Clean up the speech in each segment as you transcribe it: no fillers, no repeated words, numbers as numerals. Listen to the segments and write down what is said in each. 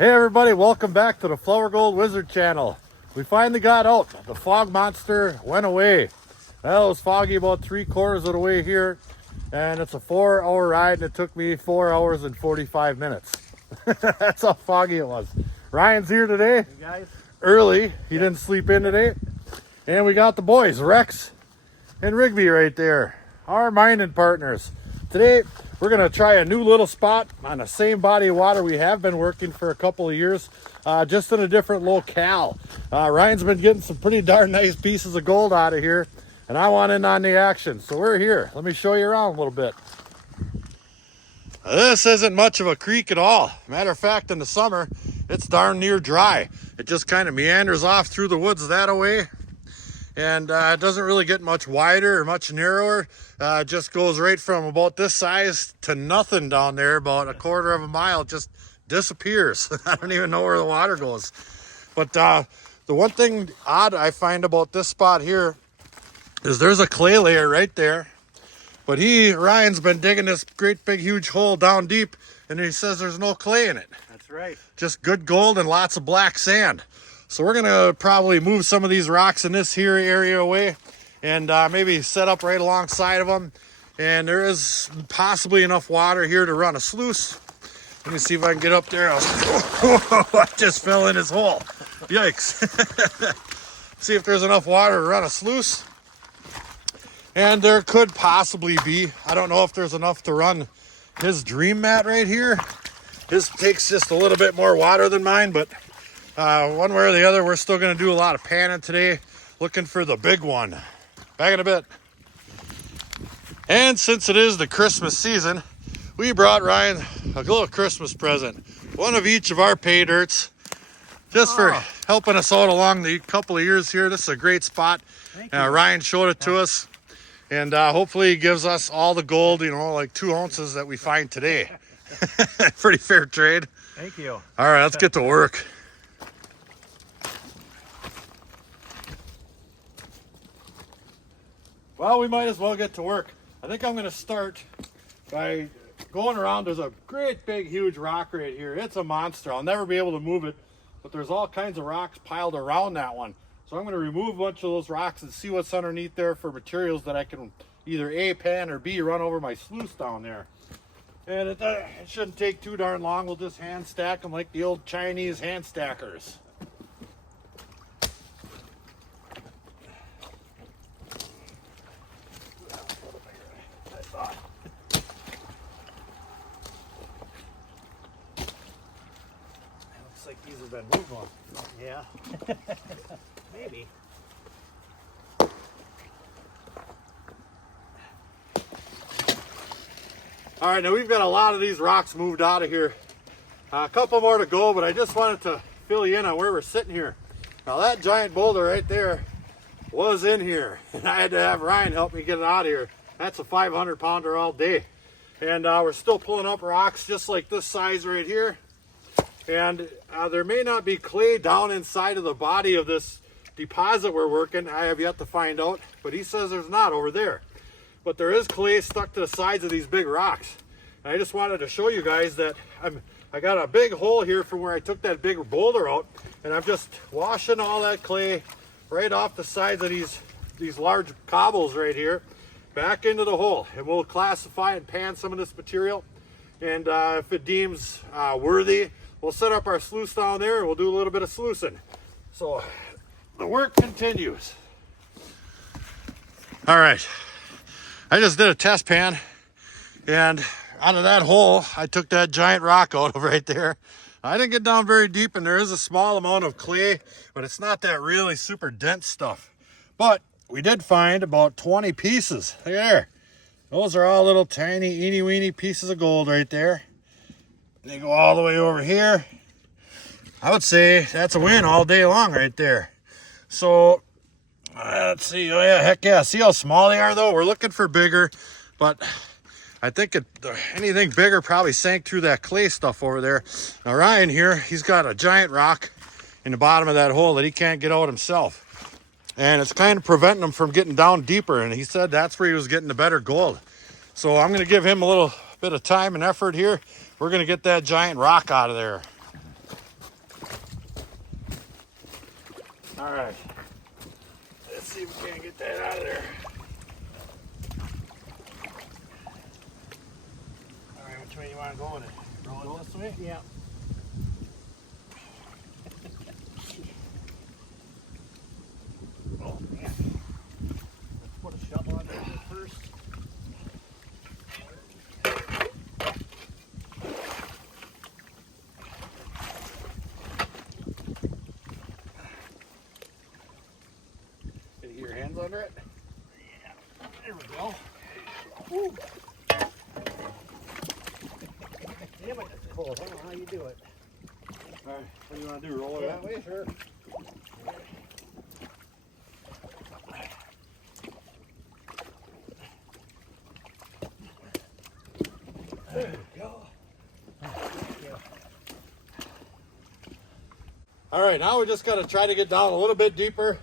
Hey everybody, welcome back to the Flourgoldwizards channel. We finally got out. The fog monster went away. Well, it was foggy about 3/4 of the way here, and it's a 4-hour ride, and it took me 4 hours and 45 minutes. That's how foggy it was. Ryan's here today. Hey guys. Early. He didn't sleep in today. And we got the boys, Rex and Rigby right there, our mining partners. Today, we're gonna try a new little spot on the same body of water we have been working for a couple of years, just in a different locale. Ryan's been getting some pretty darn nice pieces of gold out of here, and I want in on the action. So we're here. Let me show you around a little bit. This isn't much of a creek at all. Matter of fact, in the summer, it's darn near dry. It just kind of meanders off through the woods that way. And it doesn't really get much wider or much narrower. It just goes right from about this size to nothing down there, about 1/4 of a mile. It just disappears. I don't even know where the water goes. But the one thing odd I find about this spot here is there's a clay layer right there. But Ryan's been digging this great big huge hole down deep, and he says there's no clay in it. That's right. Just good gold and lots of black sand. So we're gonna probably move some of these rocks in this here area away and maybe set up right alongside of them. And there is possibly enough water here to run a sluice. Let me see if I can get up there. I just fell in his hole. Yikes. See if there's enough water to run a sluice. And there could possibly be. I don't know if there's enough to run his dream mat right here. His takes just a little bit more water than mine, but one way or the other, we're still going to do a lot of panning today, looking for the big one. Back in a bit. And since it is the Christmas season, we brought Ryan a little Christmas present. One of each of our pay dirts, just for helping us out along the couple of years here. This is a great spot. Ryan showed it to us. And hopefully he gives us all the gold, like 2 ounces that we find today. Pretty fair trade. Thank you. All right, let's get to work. Well, we might as well get to work. I think I'm going to start by going around. There's a great big huge rock right here. It's a monster. I'll never be able to move it, but there's all kinds of rocks piled around that one. So I'm going to remove a bunch of those rocks and see what's underneath there for materials that I can either A, pan, or B, run over my sluice down there. And it shouldn't take too darn long. We'll just hand stack them like the old Chinese hand stackers. Looks like these have been moved on. Yeah. Maybe. All right, now we've got a lot of these rocks moved out of here. A couple more to go, but I just wanted to fill you in on where we're sitting here. Now that giant boulder right there was in here, and I had to have Ryan help me get it out of here. That's a 500-pounder all day. And we're still pulling up rocks just like this size right here. And there may not be clay down inside of the body of this deposit we're working. I have yet to find out, but he says there's not over there. But there is clay stuck to the sides of these big rocks. And I just wanted to show you guys that I got a big hole here from where I took that big boulder out, and I'm just washing all that clay right off the sides of these large cobbles right here back into the hole. And we'll classify and pan some of this material. And if it deems worthy, we'll set up our sluice down there and we'll do a little bit of sluicing. So the work continues. All right. I just did a test pan, and out of that hole, I took that giant rock out of right there. I didn't get down very deep, and there is a small amount of clay, but it's not that really super dense stuff. But we did find about 20 pieces. Look there. Those are all little tiny, eeny-weeny pieces of gold right there. They go all the way over here. I would say that's a win all day long right there. So let's see. Oh yeah, heck yeah. See how small they are though? We're looking for bigger, but I think anything bigger probably sank through that clay stuff over there. Now Ryan here, he's got a giant rock in the bottom of that hole that he can't get out himself. And it's kind of preventing him from getting down deeper. And he said that's where he was getting the better gold. So I'm going to give him a little bit of time and effort here. We're going to get that giant rock out of there. All right. Let's see if we can get that out of there. All right, which way you want to go with it? Roll it this way? Yeah. Oh, man. Let's put a shovel on there first. Can you get your hands under it? Yeah. There we go. Woo. Damn it, it's cold. I don't know how you do it. All right, what do you want to do? Roll it that way? Sure. There we go. All right, now we just got to try to get down a little bit deeper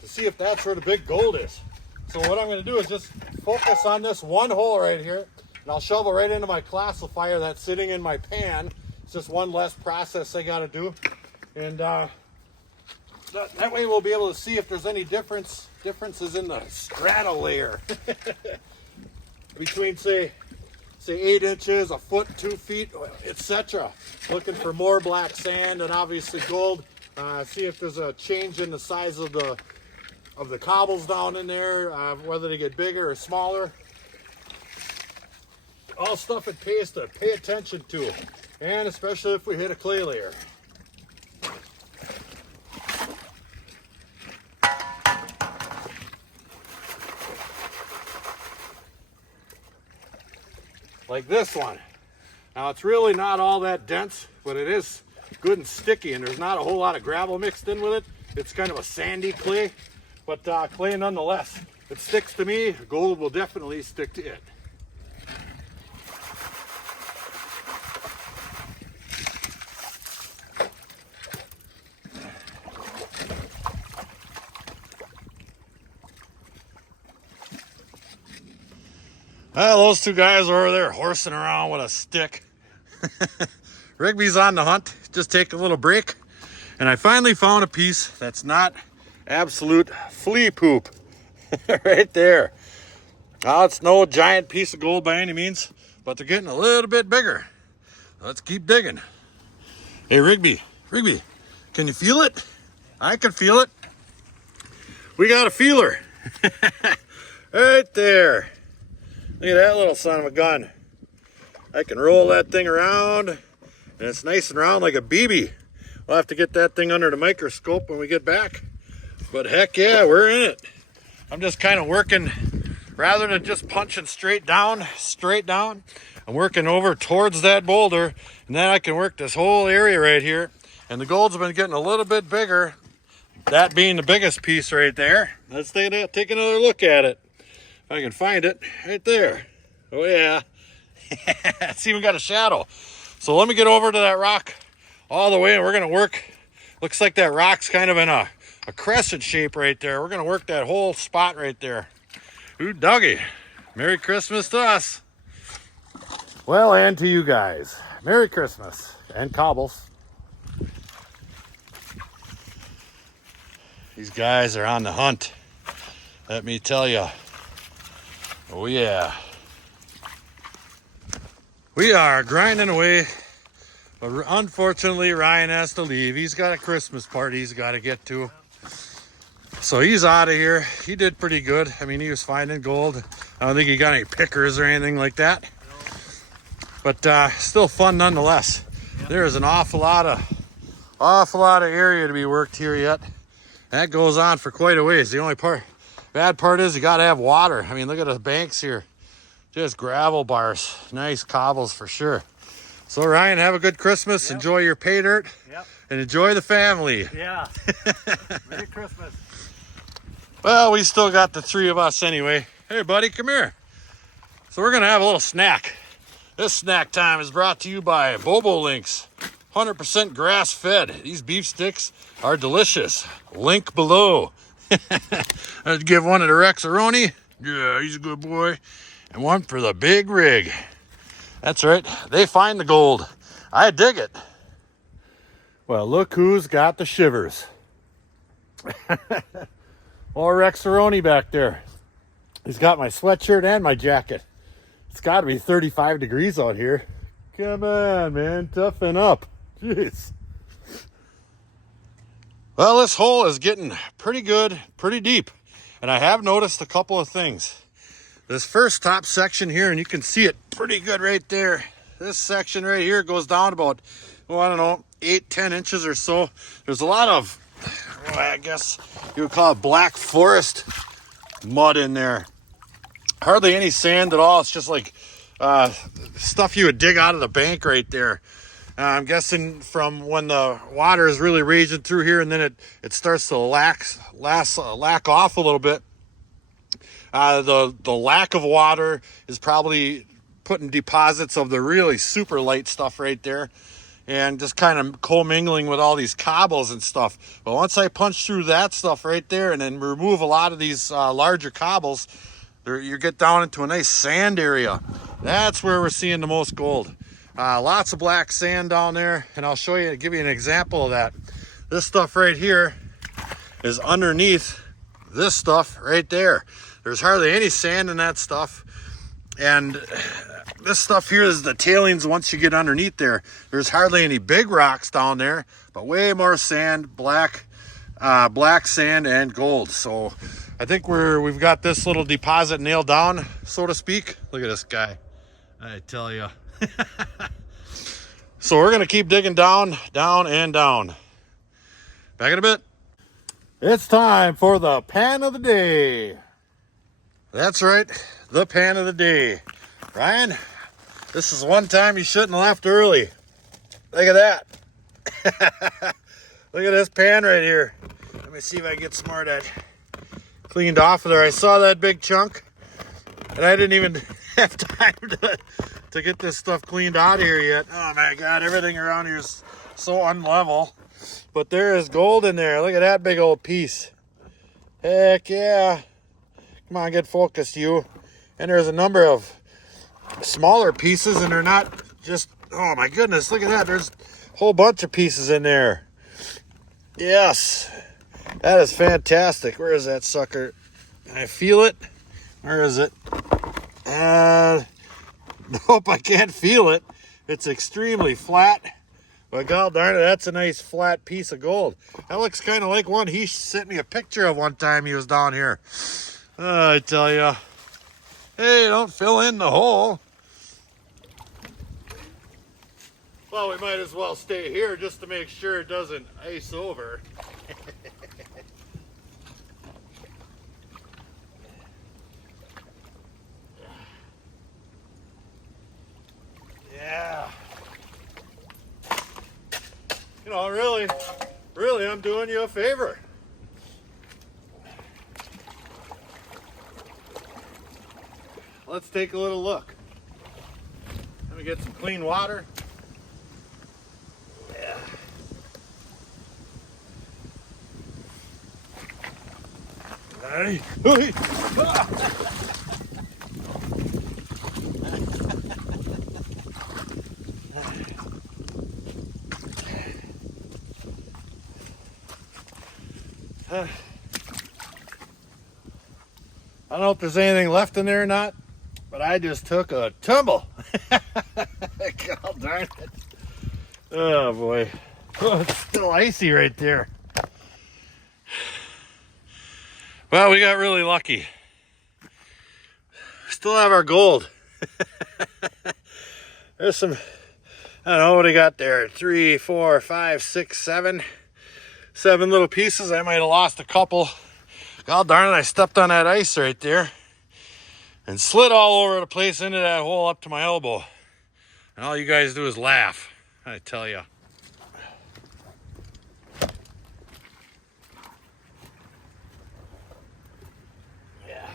to see if that's where the big gold is. So what I'm going to do is just focus on this one hole right here, and I'll shovel right into my classifier that's sitting in my pan. It's just one less process I got to do. And that way we'll be able to see if there's any differences in the strata layer between, say 8 inches, a foot, 2 feet, etc. Looking for more black sand and obviously gold. See if there's a change in the size of the cobbles down in there, whether they get bigger or smaller. All stuff it pays to pay attention to, and especially if we hit a clay layer. Like this one. Now it's really not all that dense, but it is good and sticky, and there's not a whole lot of gravel mixed in with it. It's kind of a sandy clay, but clay nonetheless. It sticks to me. Gold will definitely stick to it. Well, those two guys are over there horsing around with a stick. Rigby's on the hunt, just take a little break. And I finally found a piece that's not absolute flea poop. Right there. Now, it's no giant piece of gold by any means, but they're getting a little bit bigger. Let's keep digging. Hey, Rigby, can you feel it? I can feel it. We got a feeler. Right there. Look at that little son of a gun. I can roll that thing around, and it's nice and round like a BB. We'll have to get that thing under the microscope when we get back. But heck yeah, we're in it. I'm just kind of working, rather than just punching straight down, I'm working over towards that boulder, and then I can work this whole area right here. And the gold's been getting a little bit bigger, that being the biggest piece right there. Let's take another look at it. If I can find it, right there. Oh yeah. It's even got a shadow. So let me get over to that rock all the way, and we're gonna work. Looks like that rock's kind of in a crescent shape right there. We're gonna work that whole spot right there. Ooh, doggy. Merry Christmas to us. Well, and to you guys. Merry Christmas. And cobbles. These guys are on the hunt. Let me tell you. Oh yeah. We are grinding away, but unfortunately Ryan has to leave. He's got a Christmas party he's got to get to. So he's out of here. He did pretty good. I mean, he was finding gold. I don't think he got any pickers or anything like that. But still fun nonetheless. There is an awful lot of area to be worked here yet. That goes on for quite a ways. The only bad part is you got to have water. I mean, look at the banks here. Just gravel bars. Nice cobbles for sure. So Ryan, have a good Christmas. Yep. Enjoy your pay dirt. Yep. And enjoy the family. Yeah. Merry Christmas. Well, we still got the three of us anyway. Hey buddy, come here. So we're gonna have a little snack. This snack time is brought to you by Bobo Links. 100% grass fed. These beef sticks are delicious. Link below. I'd give one to the Rexaroni. Yeah, he's a good boy. And one for the big rig. That's right. They find the gold. I dig it. Well, look who's got the shivers. Or Rexaroni back there. He's got my sweatshirt and my jacket. It's got to be 35 degrees out here. Come on, man. Toughen up. Jeez. Well, this hole is getting pretty good, pretty deep. And I have noticed a couple of things. This first top section here, and you can see it pretty good right there. This section right here goes down about, oh, I don't know, 8-10 inches or so. There's a lot of, well, I guess you would call it black forest mud in there. Hardly any sand at all. It's just like stuff you would dig out of the bank right there. I'm guessing from when the water is really raging through here, and then it starts to lack off a little bit. The lack of water is probably putting deposits of the really super light stuff right there, and just kind of commingling with all these cobbles and stuff. But once I punch through that stuff right there and then remove a lot of these larger cobbles, you get down into a nice sand area. That's where we're seeing the most gold. Lots of black sand down there, and I'll show you, give you an example of that. This stuff right here is underneath this stuff right there. There's hardly any sand in that stuff, and this stuff here is the tailings. Once you get underneath there, there's hardly any big rocks down there, but way more sand, black sand and gold. So I think we've got this little deposit nailed down, so to speak. Look at this guy, I tell you. So we're gonna keep digging down, and down. Back in a bit. It's time for the pan of the day. That's right, the pan of the day. Ryan, this is one time you shouldn't have left early. Look at that. Look at this pan right here. Let me see if I can get some more of that cleaned off of there. I saw that big chunk, and I didn't even have time to get this stuff cleaned out of here yet. Oh my God, everything around here is so unlevel. But there is gold in there. Look at that big old piece. Heck yeah. Come on, get focused, you. And there's a number of smaller pieces, and they're not just, oh my goodness, look at that. There's a whole bunch of pieces in there. Yes. That is fantastic. Where is that sucker? Can I feel it? Where is it? Nope, I can't feel it. It's extremely flat. But god darn it, that's a nice flat piece of gold. That looks kind of like one he sent me a picture of one time he was down here. I tell you. Hey, don't fill in the hole. Well, we might as well stay here just to make sure it doesn't ice over. Yeah. You know, really, I'm doing you a favor. Let's take a little look. Let me get some clean water. Yeah. Hey. I don't know if there's anything left in there or not, but I just took a tumble. God darn it. Oh boy. Oh, it's still icy right there. Well, we got really lucky. Still have our gold. There's some, I don't know what I got there. 3, 4, 5, 6, 7 little pieces. I might have lost a couple. God darn it, I stepped on that ice right there and slid all over the place into that hole up to my elbow. And all you guys do is laugh, I tell you. Yeah.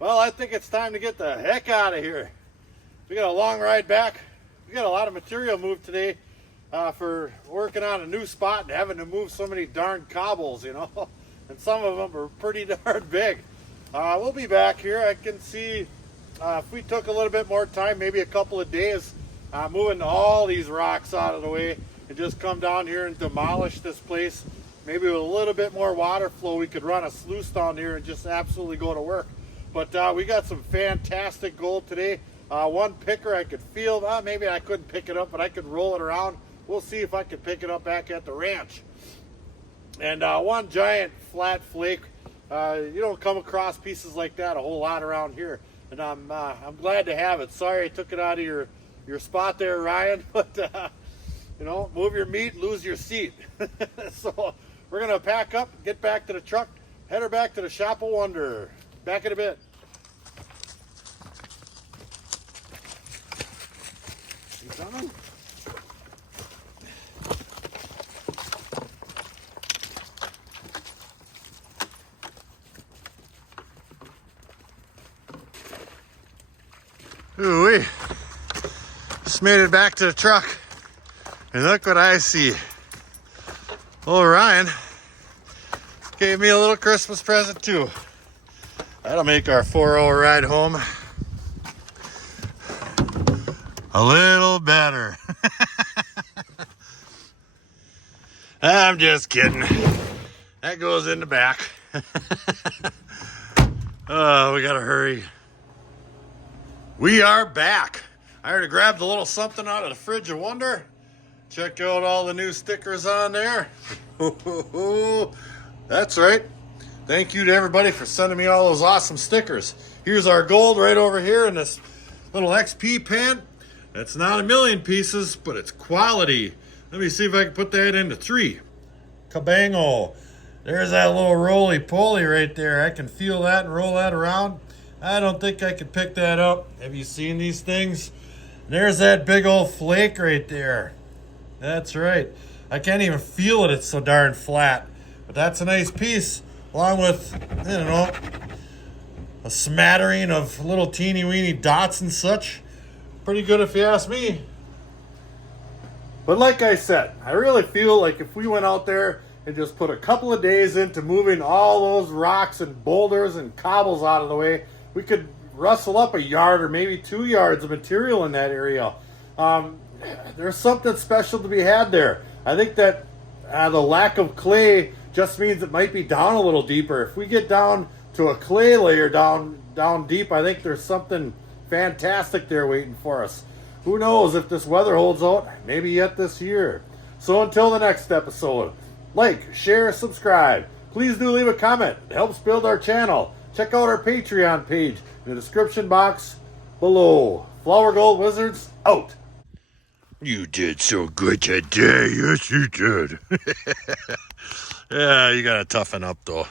Well, I think it's time to get the heck out of here. We got a long ride back. We got a lot of material moved today. For working on a new spot and having to move so many darn cobbles, you know, and some of them are pretty darn big. We'll be back here. I can see if we took a little bit more time, maybe a couple of days, moving all these rocks out of the way, and just come down here and demolish this place. Maybe with a little bit more water flow, we could run a sluice down here and just absolutely go to work. But we got some fantastic gold today. One picker I could feel, maybe I couldn't pick it up, but I could roll it around. We'll see if I can pick it up back at the ranch. And one giant flat flake. You don't come across pieces like that a whole lot around here. And I'm glad to have it. Sorry I took it out of your spot there, Ryan. But, you know, move your meat, lose your seat. So we're going to pack up, get back to the truck, head her back to the Shop of Wonder. Back in a bit. You coming? Ooh-wee. Just made it back to the truck. And look what I see. Oh, Ryan gave me a little Christmas present too. That'll make our 4-hour ride home a little better. I'm just kidding. That goes in the back. Oh, we gotta hurry. We are back. I already grabbed a little something out of the fridge of wonder. Check out all the new stickers on there. That's right. Thank you to everybody for sending me all those awesome stickers. Here's our gold right over here in this little XP pen. It's not a million pieces, but it's quality. Let me see if I can put that into 3. Kabango. There's that little roly-poly right there. I can feel that and roll that around. I don't think I could pick that up. Have you seen these things? There's that big old flake right there. That's right. I can't even feel it. It's so darn flat. But that's a nice piece, along with, I don't know, a smattering of little teeny weeny dots and such. Pretty good if you ask me. But like I said, I really feel like if we went out there and just put a couple of days into moving all those rocks and boulders and cobbles out of the way, we could rustle up a yard or maybe 2 yards of material in that area. There's something special to be had there. I think that the lack of clay just means it might be down a little deeper. If we get down to a clay layer down deep, I think there's something fantastic there waiting for us. Who knows if this weather holds out, maybe yet this year. So until the next episode, like, share, subscribe. Please do leave a comment. It helps build our channel. Check out our Patreon page in the description box below. Flourgoldwizards out. You did so good today. Yes, you did. Yeah, you gotta toughen up though.